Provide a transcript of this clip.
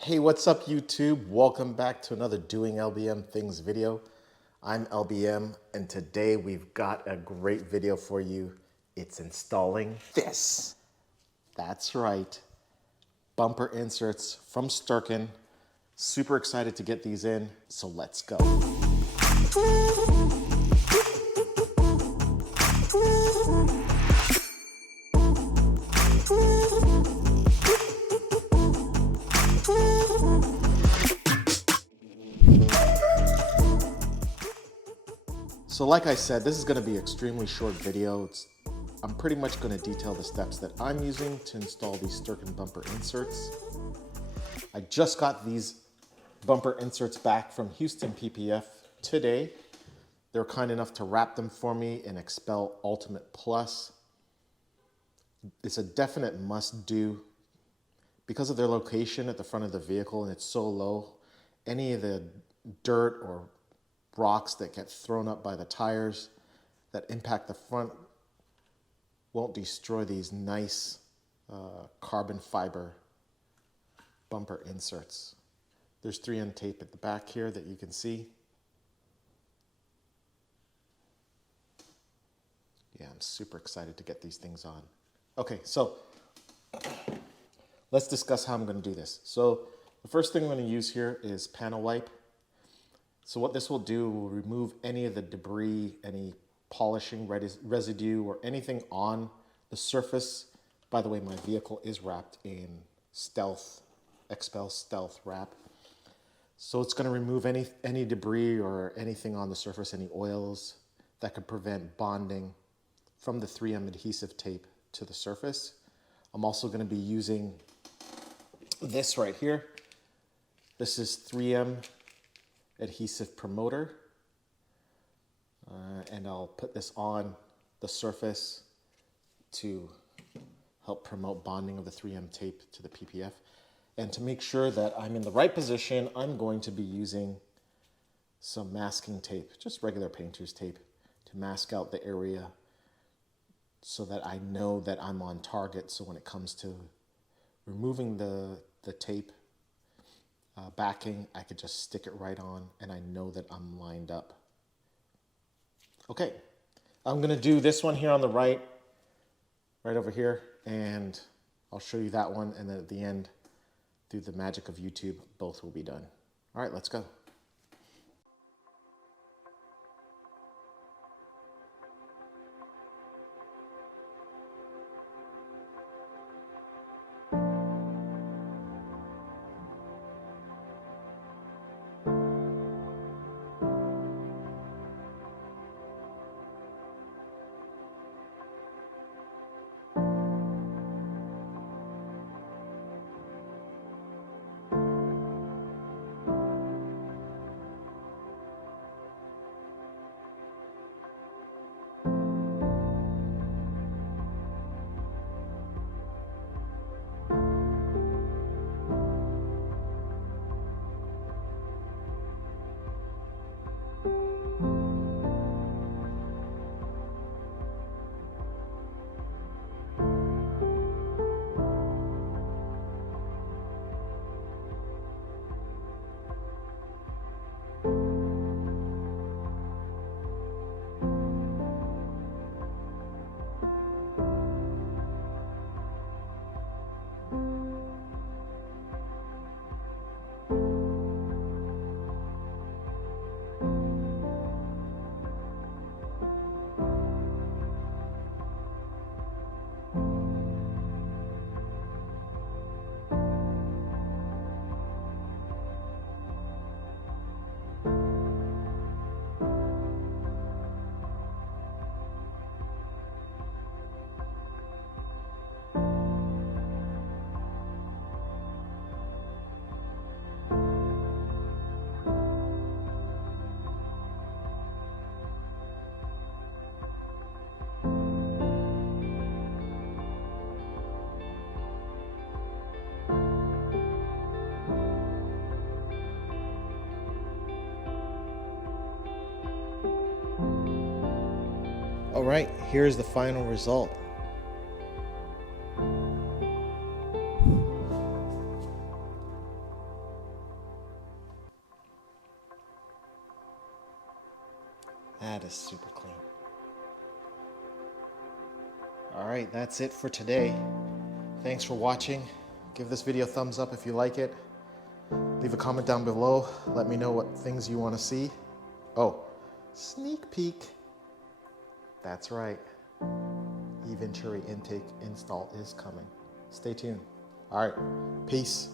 Hey, what's up YouTube? Welcome back to another Doing LBM Things video. I'm LBM and today we've got a great video for you. It's installing this. That's right. Bumper inserts from Sterckenn. Super excited to get these in, so let's go. So like I said, this is going to be an extremely short video. I'm pretty much going to detail the steps that I'm using to install these Sterckenn bumper inserts. I just got these bumper inserts back from Houston PPF today. They're kind enough to wrap them for me in Expel Ultimate Plus. It's a definite must-do because of their location at the front of the vehicle and it's so low. Any of the dirt or rocks that get thrown up by the tires that impact the front won't destroy these nice carbon fiber bumper inserts. There's 3M tape at the back here that you can see. Yeah, I'm super excited to get these things on. Okay, so let's discuss how I'm going to do this. So the first thing I'm going to use here is panel wipe. So what this will do will remove any of the debris, any polishing residue or anything on the surface. By the way, my vehicle is wrapped in Expel Stealth wrap. So it's going to remove any debris or anything on the surface, any oils that could prevent bonding from the 3M adhesive tape to the surface. I'm also going to be using this right here. This is 3M adhesive promoter, and I'll put this on the surface to help promote bonding of the 3M tape to the PPF. And to make sure that I'm in the right position, I'm going to be using some masking tape, just regular painter's tape, to mask out the area so that I know that I'm on target. So when it comes to removing the tape backing, I could just stick it right on and I know that I'm lined up. Okay, I'm gonna do this one here on the right over here, and I'll show you that one, and then at the end, through the magic of YouTube, both will be done. All right, let's go. All right, here's the final result. That is super clean. All right, that's it for today. Thanks for watching. Give this video a thumbs up if you like it. Leave a comment down below. Let me know what things you want to see. Oh, sneak peek. That's right. eVenturi intake install is coming. Stay tuned. All right, peace.